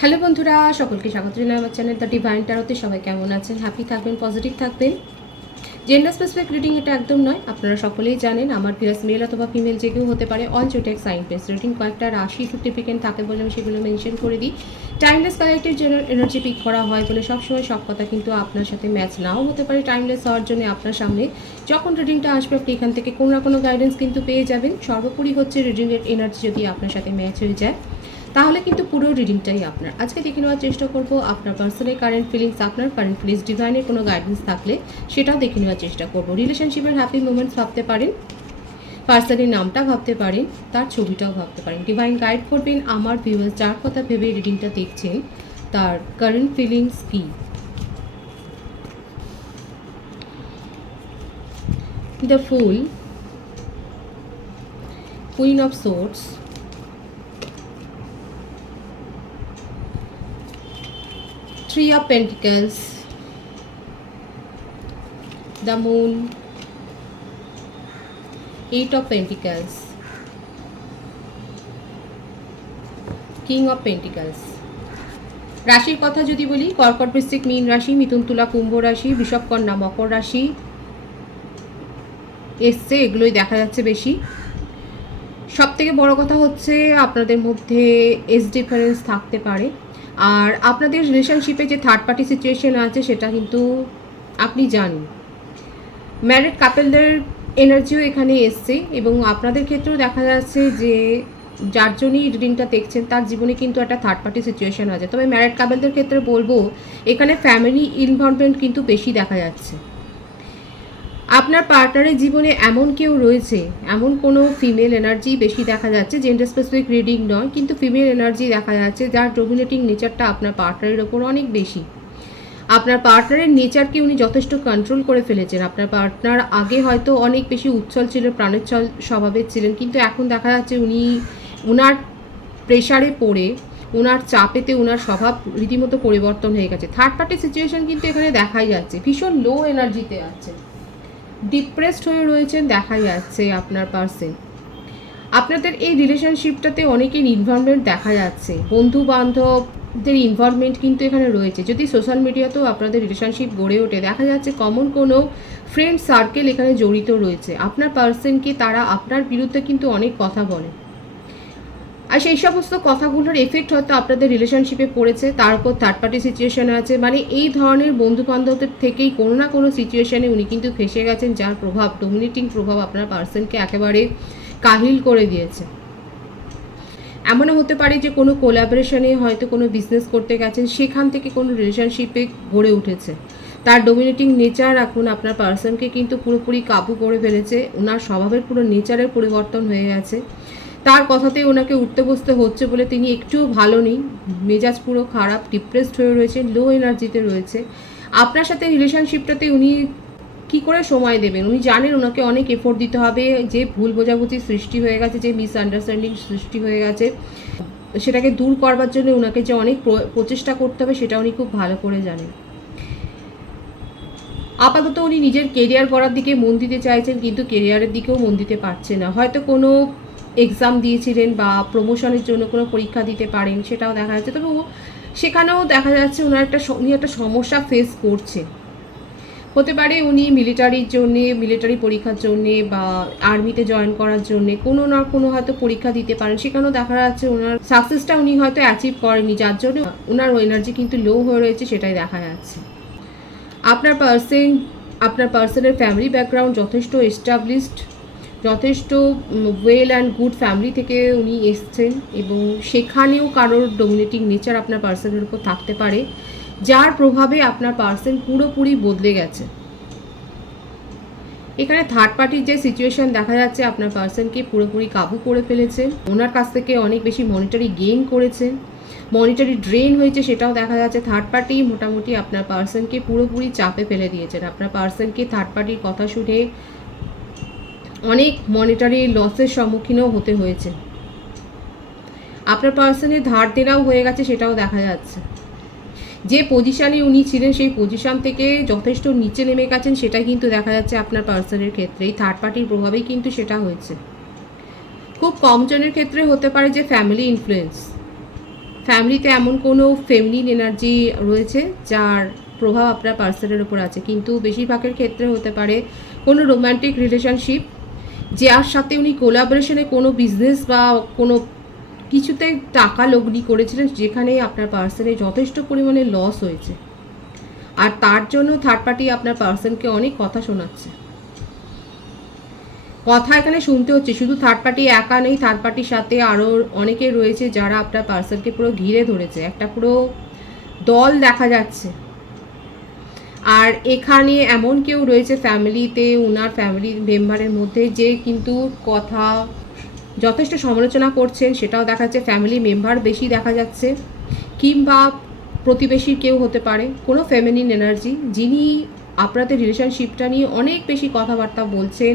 Hello বন্ধুরা, সকলকে স্বাগত জানাই আমার চ্যানেল দ্য ডিভাইন ট্যারোতে। সবাই কেমন আছেন? হ্যাপি থাকবেন, পজিটিভ থাকবেন। জেন্ডার স্পেসিফিক রিডিং এটা একদম নয়, আপনারা সকলেই জানেন। আমার ভিউয়ার্স মেল অথবা ফিমেল যে কেউ হতে পারে। অল জোটেক সাইন বেস রিডিং কয়েকটা রাশি সিগনিফিকেন্ট থাকে বলে আমি সেগুলো মেনশন করে দিই। টাইমলেস কালেক্টিভ এনার্জি পিক করা হয় বলে সবসময় সব কথা কিন্তু আপনার সাথে ম্যাচ নাও হতে পারে। টাইমলেস হওয়ার জন্য আপনার সামনে যখন রিডিংটা আসবে আপনি এখান থেকে কোনো না কোনো গাইডেন্স কিন্তু পেয়ে যাবেন। সর্বোপরি হচ্ছে রিডিংয়ের এনার্জি যদি আপনার সাথে ম্যাচ হয়ে যায় তাহলে কিন্তু পুরো রিডিংটাই আপনার। আজকে দেখে নেওয়ার চেষ্টা করব আপনার পার্সোনাল কারেন্ট ফিলিংস, আপনার কারেন্ট ফিলিংস ডিভাইনের কোনো গাইডেন্স থাকলে সেটাও দেখে নেওয়ার চেষ্টা করব। রিলেশনশিপের হ্যাপি মোমেন্টস ভাবতে পারেন, পার্সনের নামটা ভাবতে পারেন, তার ছবিটাও ভাবতে পারেন। ডিভাইন গাইড করবেন আমার ভিউয়ার্স যার কথা ভেবে রিডিংটা দেখছেন তার কারেন্ট ফিলিংস কী। The fool, queen of swords, Three of Pentacles, the Moon, Eight of Pentacles, King of Pentacles। রাশির কথা যদি বলি, কর্কট বৃশ্চিক মীন রাশি, মিথুন তুলা কুম্ভ রাশি, বৃষভ কন্যা মকর রাশি এসছে, এগুলোই দেখা যাচ্ছে বেশি। সব থেকে বড় কথা হচ্ছে আপনাদের মধ্যে এজ ডিফারেন্স থাকতে পারে, আর আপনাদের রিলেশনশিপে যে থার্ড পার্টি সিচুয়েশন আছে সেটা কিন্তু আপনি জানেন। ম্যারিড কাপেলদের এনার্জিও এখানে এসছে এবং আপনাদের ক্ষেত্রেও দেখা যাচ্ছে যে যার জন্যই রিডিংটা দেখছেন তার জীবনে কিন্তু একটা থার্ড পার্টি সিচুয়েশন আছে। তবে ম্যারিড কাপেলদের ক্ষেত্রে বলবো এখানে ফ্যামিলি ইনভলভমেন্ট কিন্তু বেশি দেখা যাচ্ছে। আপনার পার্টনারের জীবনে এমন কেউ রয়েছে, এমন কোনো ফিমেল এনার্জি বেশি দেখা যাচ্ছে, জেন্ডার স্পেসিফিক রিডিং নয় কিন্তু ফিমেল এনার্জি দেখা যাচ্ছে যার ডমিনেটিং নেচারটা আপনার পার্টনারের ওপর অনেক বেশি। আপনার পার্টনারের নেচারকে উনি যথেষ্ট কন্ট্রোল করে ফেলেছেন। আপনার পার্টনার আগে হয়তো অনেক বেশি উচ্ছল ছিলেন, প্রাণোচ্ছল স্বভাবের ছিলেন, কিন্তু এখন দেখা যাচ্ছে উনি ওনার প্রেশারে পড়ে, ওনার চাপেতে ওনার স্বভাব রীতিমতো পরিবর্তন হয়ে গেছে। থার্ড পার্টি সিচুয়েশন কিন্তু এখানে দেখাই যাচ্ছে, ভীষণ লো এনার্জিতে আছে, ডিপ্রেসড হয়ে রয়েছেন দেখা যাচ্ছে আপনার পার্সন। আপনাদের এই রিলেশনশিপটাতে অনেকের ইনভলভমেন্ট দেখা যাচ্ছে, বন্ধু বান্ধবদের ইনভলভমেন্ট কিন্তু এখানে রয়েছে। যদি সোশ্যাল মিডিয়াতেও আপনাদের রিলেশনশিপ গড়ে ওঠে দেখা যাচ্ছে কমন কোনো ফ্রেন্ড সার্কেল এখানে জড়িত রয়েছে। আপনার পার্সনকে তারা আপনার বিরুদ্ধে কিন্তু অনেক কথা বলে, আর সেই সমস্ত কথাগুলোর এফেক্ট হয়তো আপনাদের রিলেশনশিপে পড়েছে, তার উপর থার্ড পার্টি সিচুয়েশন আছে। মানে এই ধরনের বন্ধু বান্ধবদের থেকেই কোনো না কোনো সিচুয়েশানে উনি কিন্তু ফেসে গেছেন, যার প্রভাব, ডমিনেটিং প্রভাব আপনার পার্সনকে একেবারে কাহিল করে দিয়েছে। এমনও হতে পারে যে কোনো কোলাবোরেশনে হয়তো কোনো বিজনেস করতে গেছেন, সেখান থেকে কোনো রিলেশনশিপে গড়ে উঠেছে। তার ডমিনেটিং নেচার এখন আপনার পার্সনকে কিন্তু পুরোপুরি কাবু করে ফেলেছে, ওনার স্বভাবের পুরো নেচারের পরিবর্তন হয়ে গেছে। তার কথাতে ওনাকে উঠতে বসতে হচ্ছে বলে তিনি একটুও ভালো নেই, মেজাজ পুরো খারাপ, ডিপ্রেসড হয়ে রয়েছে, লো এনার্জিতে রয়েছে। আপনার সাথে রিলেশনশিপটাতে উনি কী করে সময় দেবেন? উনি জানেন ওনাকে অনেক এফোর্ট দিতে হবে, যে ভুল বোঝাবুঝি সৃষ্টি হয়ে গেছে, যে মিসআন্ডারস্ট্যান্ডিং সৃষ্টি হয়ে গেছে সেটাকে দূর করবার জন্য ওনাকে যে অনেক প্রচেষ্টা করতে হবে সেটা উনি খুব ভালো করে জানেন। আপাতত উনি নিজের কেরিয়ার গড়ার দিকে মন দিতে চাইছেন, কিন্তু কেরিয়ারের দিকেও মন দিতে পারছে না। হয়তো কোনো এক্সাম দিয়েছিলেন বা প্রমোশনের জন্য কোনো পরীক্ষা দিতে পারেন, সেটাও দেখা যাচ্ছে। তবে সেখানেও দেখা যাচ্ছে উনি একটা সমস্যা ফেস করছে। হতে পারে উনি মিলিটারির জন্যে, মিলিটারি পরীক্ষার জন্যে বা আর্মিতে জয়েন করার জন্যে কোনো না কোনো হয়তো পরীক্ষা দিতে পারেন, সেখানেও দেখা যাচ্ছে ওনার সাকসেসটা উনি হয়তো অ্যাচিভ করেনি, যার জন্য ওনার এনার্জি কিন্তু লো হয়ে রয়েছে, সেটাই দেখা যাচ্ছে। আপনার পার্সনের ফ্যামিলি ব্যাকগ্রাউন্ড যথেষ্ট এস্টাবলিশড, যথেষ্ট ওয়েল অ্যান্ড গুড ফ্যামিলি থেকে উনি এসছেন, এবং সেখানেও কারোর ডমিনেটিং নেচার আপনার পার্সনের উপর থাকতে পারে, যার প্রভাবে আপনার পার্সন পুরোপুরি বদলে গেছে। এখানে থার্ড পার্টির যে সিচুয়েশন দেখা যাচ্ছে আপনার পার্সনকে পুরোপুরি কাবু করে ফেলেছে, ওনার কাছ থেকে অনেক বেশি মনিটারি গেইন করেছেন, মনিটারি ড্রেন হয়েছে, সেটাও দেখা যাচ্ছে। থার্ড পার্টি মোটামুটি আপনার পার্সনকে পুরোপুরি চাপে ফেলে দিয়েছেন। আপনার পার্সনকে থার্ড পার্টির কথা শুনে অনেক মনিটারি লসের সম্মুখীনও হতে হয়েছে। আপনার পার্সনের ধার দেনাও হয়ে গেছে, সেটাও দেখা যাচ্ছে। যে পজিশানে উনি ছিলেন সেই পজিশান থেকে যথেষ্ট নিচে নেমে গেছেন, সেটাই কিন্তু দেখা যাচ্ছে আপনার পার্সনের ক্ষেত্রে। এই থার্ড পার্টির প্রভাবেই কিন্তু সেটা হয়েছে। খুব কম জনের ক্ষেত্রে হতে পারে যে ফ্যামিলি ইনফ্লুয়েন্স, ফ্যামিলিতে এমন কোনো ফেমিনিন এনার্জি রয়েছে যার প্রভাব আপনার পার্সনের উপর আছে, কিন্তু বেশিরভাগের ক্ষেত্রে হতে পারে কোনো রোম্যান্টিক রিলেশনশিপ যার সাথে উনি কোলাবোরেশনে কোনো বিজনেস বা কোনো কিছুতে টাকা লগ্নি করেছিলেন, যেখানে আপনার পার্সনের যথেষ্ট পরিমাণে লস হয়েছে, আর তার জন্য থার্ড পার্টি আপনার পার্সনকে অনেক কথা শোনাচ্ছে। কথা এখানে শুনতে হচ্ছে, শুধু থার্ড পার্টি একা নেই, থার্ড পার্টির সাথে আরও অনেকে রয়েছে যারা আপনার পার্সনকে পুরো ঘিরে ধরেছে, একটা পুরো দল দেখা যাচ্ছে। আর এখানে এমন কেউ রয়েছে ফ্যামিলিতে, ওনার ফ্যামিলি মেম্বারের মধ্যে যে কিন্তু কথা যথেষ্ট সমালোচনা করছেন, সেটাও দেখা যাচ্ছে। ফ্যামিলি মেম্বার বেশি দেখা যাচ্ছে, কিংবা প্রতিবেশীর কেউ হতে পারে, কোনো ফেমিনিন এনার্জি যিনি আপনাদের রিলেশনশিপটা নিয়ে অনেক বেশি কথাবার্তা বলছেন।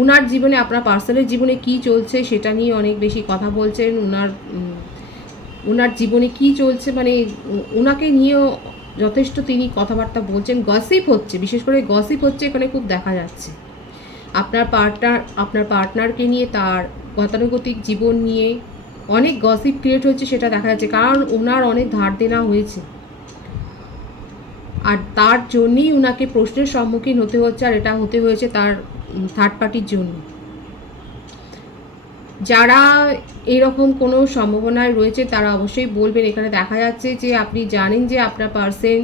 ওনার জীবনে, আপনার পার্সোনাল জীবনে কি চলছে সেটা নিয়ে অনেক বেশি কথা বলছেন। ওনার জীবনে কি চলছে মানে ওনাকে নিয়েও যথেষ্ট তিনি কথাবার্তা বলছেন। গসিপ হচ্ছে, বিশেষ করে গসিপ হচ্ছে এখানে খুব দেখা যাচ্ছে। আপনার পার্টনারকে নিয়ে, তার গতানুগতিক জীবন নিয়ে অনেক গসিপ ক্রিয়েট হচ্ছে, সেটা দেখা যাচ্ছে। কারণ ওনার অনেক ধার দেনা হয়েছে, আর তার জন্যই ওনাকে প্রশ্নের সম্মুখীন হতে হচ্ছে, আর এটা হতে হয়েছে তার থার্ড পার্টির জন্য। যারা এরকম কোনো সম্ভাবনায় রয়েছে তারা অবশ্যই বলবেন। এখানে দেখা যাচ্ছে যে আপনি জানেন যে আপনার পার্সন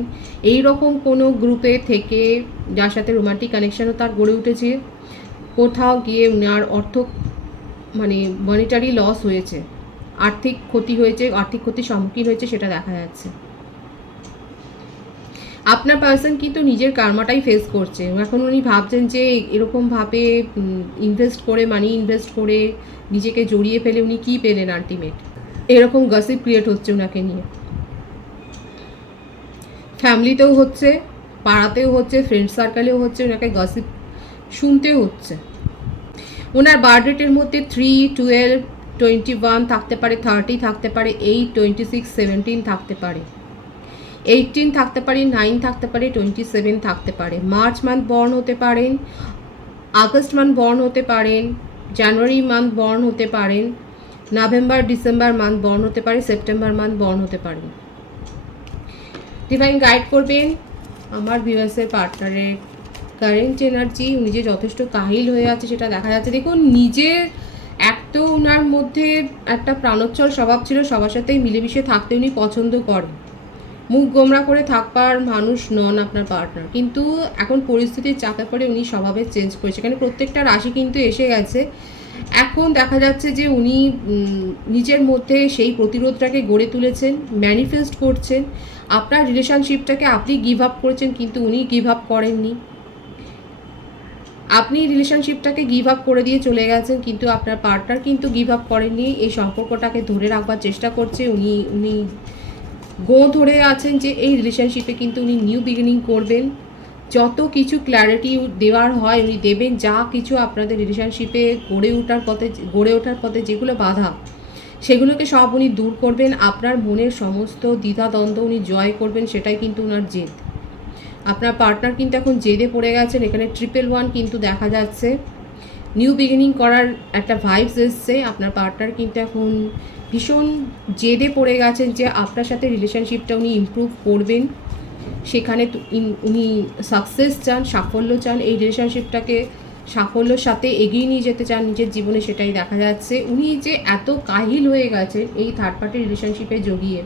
এইরকম কোনো গ্রুপে থেকে, যার সাথে রোমান্টিক কানেকশানও তার গড়ে উঠেছে, কোথাও গিয়ে ওনার মানে মনিটারি লস হয়েছে, আর্থিক ক্ষতি হয়েছে, আর্থিক ক্ষতির সম্মুখীন হয়েছে, সেটা দেখা যাচ্ছে। আপনার পার্সন কিন্তু নিজের কার্মাটাই ফেস করছে। এখন উনি ভাবছেন যে এরকমভাবে ইনভেস্ট করে, মানি ইনভেস্ট করে নিজেকে জড়িয়ে ফেলে উনি কী পেলেন আলটিমেট, এরকম গসিপ ক্রিয়েট হচ্ছে ওনাকে নিয়ে। ফ্যামিলিতেও হচ্ছে, পাড়াতেও হচ্ছে, ফ্রেন্ড সার্কেলেও হচ্ছে, ওনাকে গসিপ শুনতে হচ্ছে। ওনার বার্থ ডেটের মধ্যে 3, 12, 21 থাকতে পারে, 30 থাকতে পারে, 8, 26, 17 থাকতে পারে, 18 থাকতে পারে, 9 থাকতে পারে, 27 থাকতে পারে। মার্চ মান্থ বর্ন হতে পারেন, আগস্ট মান্থ বর্ন হতে পারেন, জানুয়ারি মান্থ বর্ন হতে পারেন, নভেম্বর ডিসেম্বর মান্থ বর্ন হতে পারে, সেপ্টেম্বর মান্থ বর্ন হতে পারেন। ডিভাইন গাইড করবেন আমার ভিউয়ার্সের পার্টনারের কারেন্ট এনার্জি। উনি যে যথেষ্ট কাহিল হয়ে আছে সেটা দেখা যাচ্ছে। দেখুন, নিজের এক তো ওনার মধ্যে একটা প্রাণোচ্ছল স্বভাব ছিল, সবার সাথেই মিলেমিশে থাকতে উনি পছন্দ করেন, মুখ গোমরা করে থাকবার মানুষ নন আপনার পার্টনার। কিন্তু এখন পরিস্থিতির চাপে পড়ে উনি স্বভাবে চেঞ্জ করেছে। এখানে প্রত্যেকটা রাশি কিন্তু এসে গেছে। এখন দেখা যাচ্ছে যে উনি নিজের মধ্যে সেই প্রতিরোধটাকে গড়ে তুলেছেন, ম্যানিফেস্ট করছেন। আপনার রিলেশনশিপটাকে আপনি গিভ আপ করেছেন, কিন্তু উনি গিভ আপ করেননি। আপনি রিলেশনশিপটাকে গিভ আপ করে দিয়ে চলে গেছেন, কিন্তু আপনার পার্টনার কিন্তু গিভ আপ করেননি। এই সম্পর্কটাকে ধরে রাখবার চেষ্টা করছে। উনি ধরে আছেন যে এই রিলেশনশিপে কিন্তু উনি নিউ বিগিনিং করবেন। যত কিছু ক্ল্যারিটি দেওয়ার হয় উনি দেবেন। যা কিছু আপনাদের রিলেশনশিপে গড়ে ওঠার পথে যেগুলো বাধা, সেগুলোকে সব উনি দূর করবেন। আপনার মনের সমস্ত দ্বিধাদ্বন্দ্ব উনি জয় করবেন, সেটাই কিন্তু ওনার জেদ। আপনার পার্টনার কিন্তু এখন জেদে পড়ে গেছেন। এখানে 111 কিন্তু দেখা যাচ্ছে। নিউ বিগিনিং করার একটা ভাইবস এসছে। আপনার পার্টনার কিন্তু এখন ভীষণ জেদে পড়ে গেছেন যে আপনার সাথে রিলেশনশিপটা উনি ইমপ্রুভ করবেন, সেখানে উনি সাকসেস চান, সাফল্য চান, এই রিলেশনশিপটাকে সাফল্যর সাথে এগিয়ে নিয়ে যেতে চান নিজের জীবনে, সেটাই দেখা যাচ্ছে। উনি যে এত কাহিল হয়ে গেছে এই থার্ড পার্টি রিলেশনশিপে জড়িয়ে,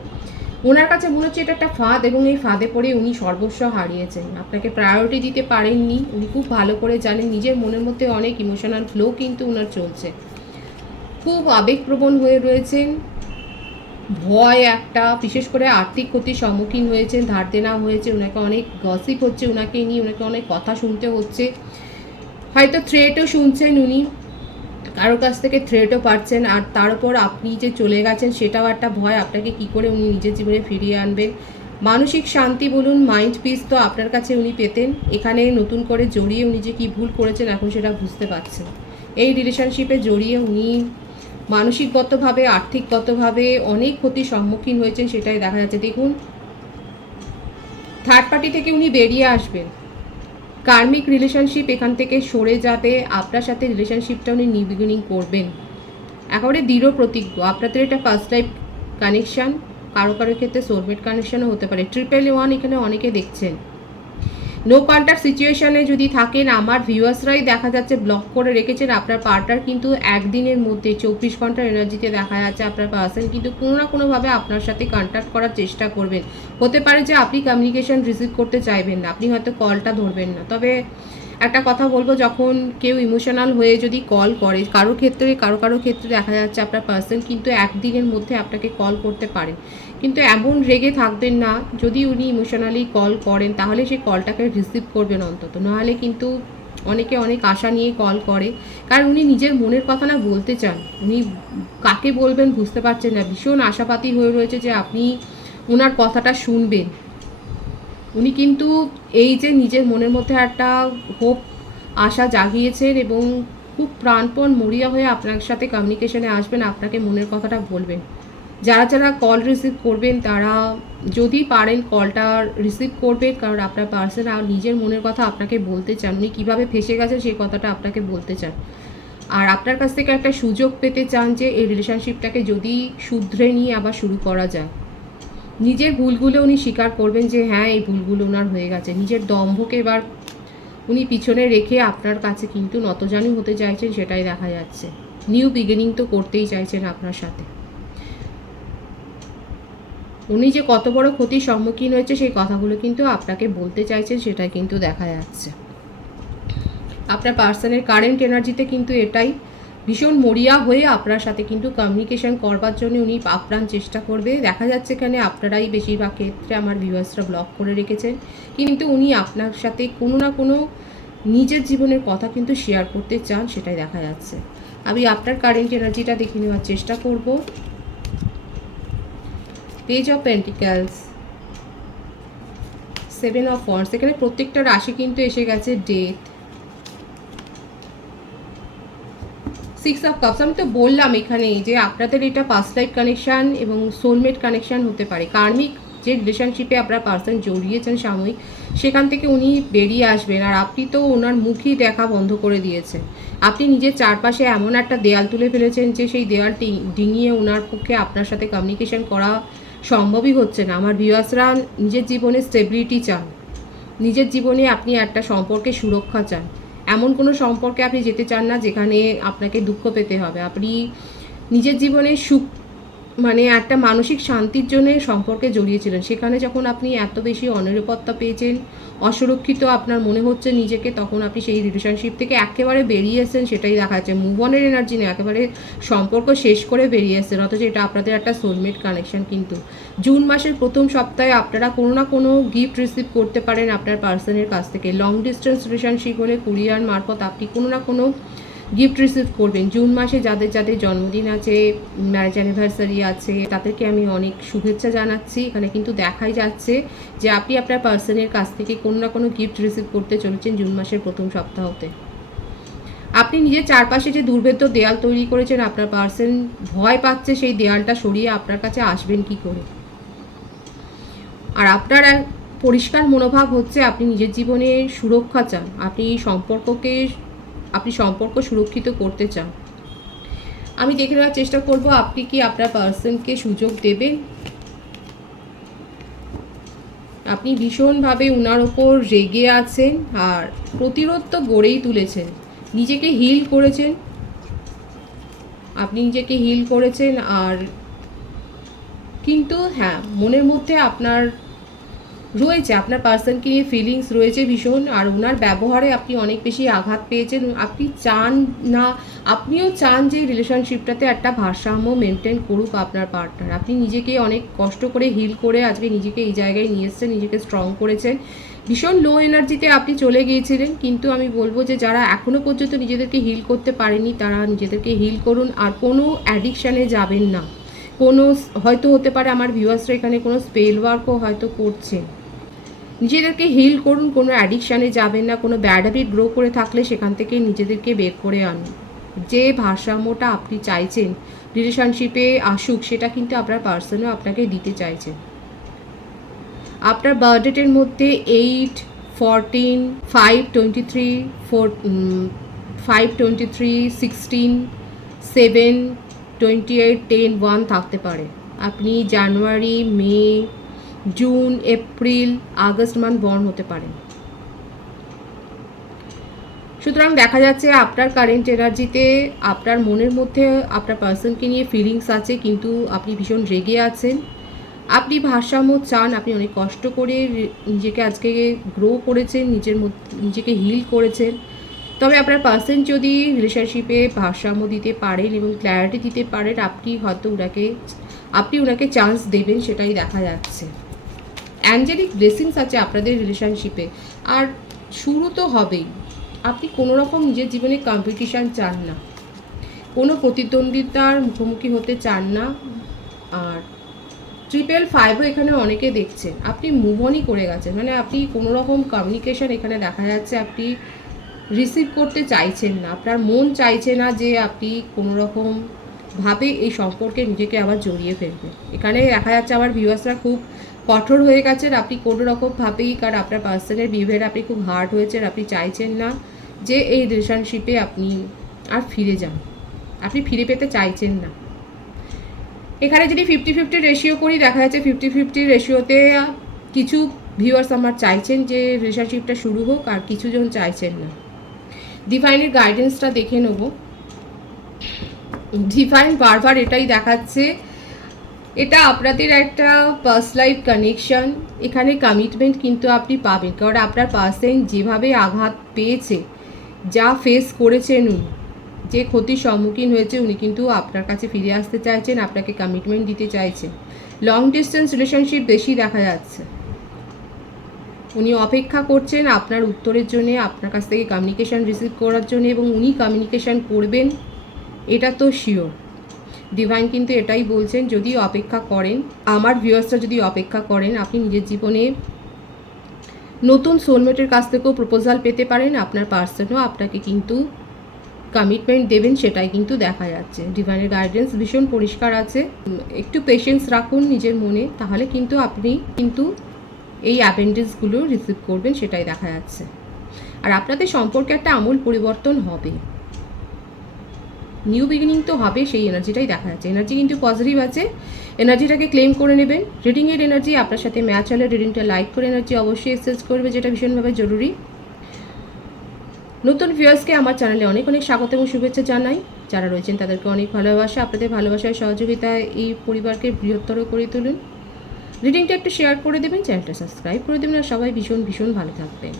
ওনার কাছে মনে হচ্ছে এটা একটা ফাঁদ, এবং এই ফাঁদে পড়ে উনি সর্বস্ব হারিয়েছেন। আপনাকে প্রায়োরিটি দিতে পারেননি। উনি খুব ভালো করে জানেন নিজের মনের মধ্যে অনেক ইমোশনাল ফ্লো কিন্তু ওনার চলছে। খুব আবেগপ্রবণ হয়ে রয়েছেন। ভয় একটা, বিশেষ করে আর্থিক ক্ষতির সম্মুখীন হয়েছেন, ধার দেনা হয়েছে, ওনাকে অনেক গসিপ হচ্ছে ওনাকে নিয়ে, ওনাকে অনেক কথা শুনতে হচ্ছে। হয়তো থ্রেটও শুনছেন উনি, কারোর কাছ থেকে থ্রেটও পাচ্ছেন। আর তার উপর আপনি যে চলে গেছেন সেটাও একটা ভয়, আপনাকে কি করে উনি নিজের জীবনে ফিরিয়ে আনবেন। মানসিক শান্তি বলুন, মাইন্ড পিস তো আপনার কাছে উনি পেতেন। এখানে নতুন করে জড়িয়ে উনি যে কী ভুল করেছেন এখন সেটা বুঝতে পারছেন। এই রিলেশনশিপে জড়িয়ে উনি মানসিকগতভাবে, আর্থিকগতভাবে অনেক ক্ষতির সম্মুখীন হয়েছেন, সেটাই দেখা যাচ্ছে। দেখুন, থার্ড পার্টি থেকে উনি বেরিয়ে আসবেন। কার্মিক রিলেশনশিপ এখান থেকে সরে যাবে। আপনার সাথে রিলেশনশিপটা উনি নিউ বিগিনিং করবেন। একেবারে দৃঢ় প্রতিজ্ঞ। আপনাদের এটা ফার্স্ট লাইফ কানেকশান, কারো কারো ক্ষেত্রে সোলমেট কানেকশনও হতে পারে। 111 এখানে অনেকে দেখছেন। নো কন্ট্যাক্ট সিচুয়েশানে যদি থাকেন, আমার ভিউয়ার্সরাই দেখা যাচ্ছে ব্লক করে রেখেছেন। আপনার পার্টনার কিন্তু একদিনের মধ্যে 24 ঘন্টার এনার্জিতে দেখা যাচ্ছে আপনার পার্সন কিন্তু কোনো না কোনোভাবে আপনার সাথে কন্ট্যাক্ট করার চেষ্টা করবেন। হতে পারে যে আপনি কমিউনিকেশন রিসিভ করতে চাইবেন না, আপনি হয়তো কলটা ধরবেন না। তবে একটা কথা বলবো, যখন কেউ ইমোশনাল হয়ে যদি কল করে, কারো ক্ষেত্রে দেখা যাচ্ছে আপনার পার্সন কিন্তু একদিনের মধ্যে আপনাকে কল করতে পারেন। কিন্তু এমন রেগে থাকবেন না, যদি উনি ইমোশনালি কল করেন তাহলে সেই কলটাকে রিসিভ করবেন অন্তত, নাহলে কিন্তু অনেকে অনেক আশা নিয়ে কল করে, কারণ উনি নিজের মনের কথা না বলতে চান, উনি কাকে বলবেন বুঝতে পারছেন না, ভীষণ আশাবাদী হয়ে রয়েছে যে আপনি ওনার কথাটা শুনবেন। উনি কিন্তু এই যে নিজের মনের মধ্যে একটা হোপ, আশা জাগিয়েছেন এবং খুব প্রাণপণ মরিয়া হয়ে আপনার সাথে কমিউনিকেশনে আসবেন, আপনাকে মনের কথাটা বলবেন। যারা যারা কল রিসিভ করবেন তারা যদি পারেন কলটা রিসিভ করবেন, কারণ আপনার পার্সন আর নিজের মনের কথা আপনাকে বলতে চান, উনি কীভাবে ফেসে গেছেন সেই কথাটা আপনাকে বলতে চান। আর আপনার কাছ থেকে একটা সুযোগ পেতে চান যে এই রিলেশনশিপটাকে যদি শুধরে নিয়ে আবার শুরু করা যায়। নিজের ভুলগুলো উনি স্বীকার করবেন যে হ্যাঁ এই ভুলগুলো ওনার হয়ে গেছে, নিজের দম্ভকে এবার উনি পিছনে রেখে আপনার কাছে কিন্তু নতজানু হতে চাইছেন, সেটাই দেখা যাচ্ছে। নিউ বিগিনিং তো করতেই চাইছেন আপনার সাথে। উনি যে কত বড় ক্ষতির সম্মুখীন হয়েছে সেই কথাগুলো কিন্তু আপনাকে বলতে চাইছেন, সেটাই কিন্তু দেখা যাচ্ছে। আপনার পার্সনের কারেন্ট এনার্জিতে কিন্তু এটাই, ভীষণ মরিয়া হয়ে আপনার সাথে কিন্তু কমিউনিকেশন করবার জন্য উনি আপ্রাণ চেষ্টা করবে। দেখা যাচ্ছে এখানে আপনারাই বেশিরভাগ ক্ষেত্রে আমার ভিউয়ার্সরা ব্লক করে রেখেছেন, কিন্তু উনি আপনার সাথে কোনো না কোনো নিজের জীবনের কথা কিন্তু শেয়ার করতে চান, সেটাই দেখা যাচ্ছে। আমি আপনার কারেন্ট এনার্জিটা দেখে নেওয়ার চেষ্টা করব। পেজ অফ পেন্টিক্যালস, 7 অফ ওয়ান্ডস, এখানে প্রত্যেকটা রাশি কিন্তু এসে গেছে। Death, 6 of cups. আমি তো বললাম এখানে যে আপনাদের এটা পাস্ট লাইফ কানেকশান এবং সোলমেট কানেকশান হতে পারে। কার্মিক যে রিলেশনশিপে আপনার পার্সন জড়িয়েছেন সাময়িক, সেখান থেকে উনি বেরিয়ে আসবেন, আর আপনি তো ওনার মুখই দেখা বন্ধ করে দিয়েছেন। আপনি নিজের চারপাশে এমন একটা দেয়াল তুলে ফেলেছেন যে সেই দেয়াল ডিঙিয়ে ওনার পক্ষে আপনার সাথে কমিউনিকেশন করা সম্ভবই হচ্ছে না। আমার ভিউয়ার্সরা নিজের জীবনে স্টেবিলিটি চান, নিজের জীবনে আপনি একটা সম্পর্কে সুরক্ষা চান, এমন কোনো সম্পর্কে আপনি যেতে চান না যেখানে আপনাকে দুঃখ পেতে হবে। আপনি নিজের জীবনে সুখ মানে একটা মানসিক শান্তির জন্য সম্পর্কে জড়িয়েছিলেন, সেখানে যখন আপনি এত বেশি অনিরাপত্তা পেয়েছেন, অসুরক্ষিত আপনার মনে হচ্ছে নিজেকে, তখন আপনি সেই রিলেশনশিপ থেকে একেবারে বেরিয়ে এসেছেন, সেটাই দেখা যাচ্ছে। মুভ অনের এনার্জি না, একেবারে সম্পর্ক শেষ করে বেরিয়ে এসেছেন, অথচ এটা আপনাদের একটা সোলমেট কানেকশন। কিন্তু জুন মাসের প্রথম সপ্তাহে আপনারা কোনো না কোনো গিফট রিসিভ করতে পারেন আপনার পার্সনের কাছ থেকে। লং ডিস্টেন্স রিলেশনশিপ হলে কুরিয়ার মারফত আপনি কোনো না কোনো গিফট রিসিভ করবেন। জুন মাসে যাদের যাদের জন্মদিন আছে, ম্যারেজ অ্যানিভার্সারি আছে, তাদেরকে আমি অনেক শুভেচ্ছা জানাচ্ছি। এখানে কিন্তু দেখাই যাচ্ছে যে আপনি আপনার পার্সনের কাছ থেকে কোনো না কোনো গিফট রিসিভ করতে চলেছেন জুন মাসের প্রথম সপ্তাহতে। আপনি নিজের চারপাশে যে দুর্ভেদ্য দেয়াল তৈরি করেছেন, আপনার পার্সন ভয় পাচ্ছে সেই দেয়ালটা সরিয়ে আপনার কাছে আসবেন কি করে। আর আপনার এক পরিষ্কার মনোভাব হচ্ছে আপনি নিজের জীবনে সুরক্ষা চান, আপনি সম্পর্ক সুরক্ষিত করতে চান। আমি দেখে নেওয়ার চেষ্টা করব আপনি কি আপনার পার্সনকে সুযোগ দেবেন। আপনি ভীষণভাবে উনার ওপর রেগে আছেন, আর প্রতিরোধ তো গড়েই তুলেছেন, নিজেকে হিল করেছেন, আপনি নিজেকে হিল করেছেন। আর কিন্তু হ্যাঁ, মনের মধ্যে আপনার রয়েছে, আপনার পার্সনকে নিয়ে ফিলিংস রয়েছে ভীষণ, আর ওনার ব্যবহারে আপনি অনেক বেশি আঘাত পেয়েছেন। আপনি চান না, আপনিও চান যে রিলেশনশিপটাতে একটা ভারসাম্য মেনটেন করুক আপনার পার্টনার। আপনি নিজেকে অনেক কষ্ট করে হিল করে আজকে নিজেকে এই জায়গায় নিয়ে এসেছেন, নিজেকে স্ট্রং করেছেন। ভীষণ লো এনার্জিতে আপনি চলে গিয়েছিলেন, কিন্তু আমি বলবো যে যারা এখনও পর্যন্ত নিজেদেরকে হিল করতে পারেনি তারা নিজেদেরকে হিল করুন, আর কোনো অ্যাডিকশানে যাবেন না। কোনো হয়তো হতে পারে আমার ভিউয়ার্সরা এখানে কোনো স্পেল ওয়ার্কও হয়তো করছে, নিজেদেরকে হিল করুন, কোনো অ্যাডিকশানে যাবেন না। কোনো ব্যাড হ্যাবিট গ্রো করে থাকলে সেখান থেকে নিজেদেরকে বের করে আনুন। যে ভারসাম্যটা আপনি চাইছেন রিলেশনশিপে আসুক, সেটা কিন্তু আপনার পার্সনও আপনাকে দিতে চাইছেন। আপনার বার্থডেটের মধ্যে 8, 14, 523, 523, 16, 7, 28, 10, 1 থাকতে পারে। আপনি January, May, June, April, August month born হতে পারেন। সুতরাং দেখা যাচ্ছে আপনার কারেন্ট এনার্জিতে আপনার মনের মধ্যে আপনার পার্সনকে নিয়ে ফিলিংস আছে, কিন্তু আপনি ভীষণ রেগে আছেন। আপনি ভারসাম্য চান, আপনি অনেক কষ্ট করে নিজেকে আজকে গ্রো করেছেন, নিজেকে হিল করেছেন। তবে আপনার পার্সন যদি রিলেশনশিপে ভারসাম্য দিতে পারেন এবং ক্ল্যারিটি দিতে পারেন, আপনি ওনাকে চান্স দেবেন, সেটাই দেখা যাচ্ছে। অ্যাঞ্জেলিক ব্লেসিংস আছে আপনাদের রিলেশনশিপে, আর শুরু তো হবেই। আপনি কোনো রকম নিজের জীবনে কম্পিটিশান চান না, কোনো প্রতিদ্বন্দ্বিতার মুখোমুখি হতে চান না। আর 555 এখানে অনেকে দেখছেন আপনি মুভ অনই করে গেছেন, মানে আপনি কোনো রকম কমিউনিকেশন এখানে দেখা যাচ্ছে আপনি রিসিভ করতে চাইছেন না। আপনার মন চাইছে না যে আপনি কোনো রকমভাবে এই সম্পর্কে নিজেকে আবার জড়িয়ে ফেলবেন। এখানে দেখা যাচ্ছে আমার ভিউয়ার্সরা খুব কঠোর হয়ে গেছেন, আপনি কোনো রকমভাবেই, কারণ আপনার পার্সনের বিহেভিয়ার আপনি খুব হার্ড হয়েছেন, আপনি চাইছেন না যে এই রিলেশনশিপে আপনি আর ফিরে যান, আপনি ফিরে পেতে চাইছেন না। এখানে যদি 50-50 রেশিও করি, দেখা যাচ্ছে 50-50 রেশিওতে কিছু ভিউয়ার্স আমার চাইছেন যে রিলেশনশিপটা শুরু হোক, আর কিছুজন চাইছেন না। ডিভাইনের গাইডেন্সটা দেখে নেব। ডিভাইন বারবার এটাই দেখাচ্ছে, এটা আপনাদের একটা পার্সোনাল লাইফ কানেকশন, এখানে কমিটমেন্ট কিন্তু আপনি পাবেন, কারণ আপনার পার্সন যেভাবে আঘাত পেয়েছে, যা ফেস করেছেন উনি, যে ক্ষতির সম্মুখীন হয়েছে, উনি কিন্তু আপনার কাছে ফিরে আসতে চাইছেন, আপনাকে কমিটমেন্ট দিতে চাইছেন। লং ডিস্টেন্স রিলেশনশিপ বেশি দেখা যাচ্ছে, উনি অপেক্ষা করছেন আপনার উত্তরের জন্যে, আপনার কাছ থেকে কমিউনিকেশান রিসিভ করার জন্য, এবং উনি কমিউনিকেশান করবেন, এটা তো শিওর। ডিভাইন কিন্তু এটাই বলছেন, যদি অপেক্ষা করেন, আমার ভিউয়ার্সরা যদি অপেক্ষা করেন, আপনি নিজের জীবনে নতুন সোলমেটের কাছ থেকেও প্রপোজাল পেতে পারেন, আপনার পার্সনও আপনাকে কিন্তু কমিটমেন্ট দেবেন, সেটাই কিন্তু দেখা যাচ্ছে। ডিভাইনের গাইডেন্স ভীষণ পরিষ্কার আছে, একটু পেশেন্স রাখুন নিজের মনে, তাহলে কিন্তু আপনি এই অ্যাপেন্ডেন্সগুলো রিসিভ করবেন, সেটাই দেখা যাচ্ছে। আর আপনাদের সম্পর্কে একটা আমূল পরিবর্তন হবে, নিউ বিগিনিং তো হবে, সেই এনার্জিটাই দেখা যাচ্ছে। এনার্জি কিন্তু পজিটিভ আছে, এনার্জিটাকে ক্লেম করে নেবেন। রিডিংয়ের এনার্জি আপনার সাথে ম্যাচ হলে রিডিংটা লাইক করে এনার্জি অবশ্যই এক্সচেঞ্জ করবে, যেটা ভীষণভাবে জরুরি। নতুন ভিউয়ার্সকে আমার চ্যানেলে অনেক অনেক স্বাগত এবং শুভেচ্ছা জানাই। যারা রয়েছেন তাদেরকে অনেক ভালোবাসা, আপনাদের ভালোবাসায় সহযোগিতায় এই পরিবারকে বৃহত্তর করে তুলুন। রিডিংটা একটু শেয়ার করে দেবেন, চ্যানেলটা সাবস্ক্রাইব করে দেবেন, আর সবাই ভীষণ ভীষণ ভালো থাকবেন।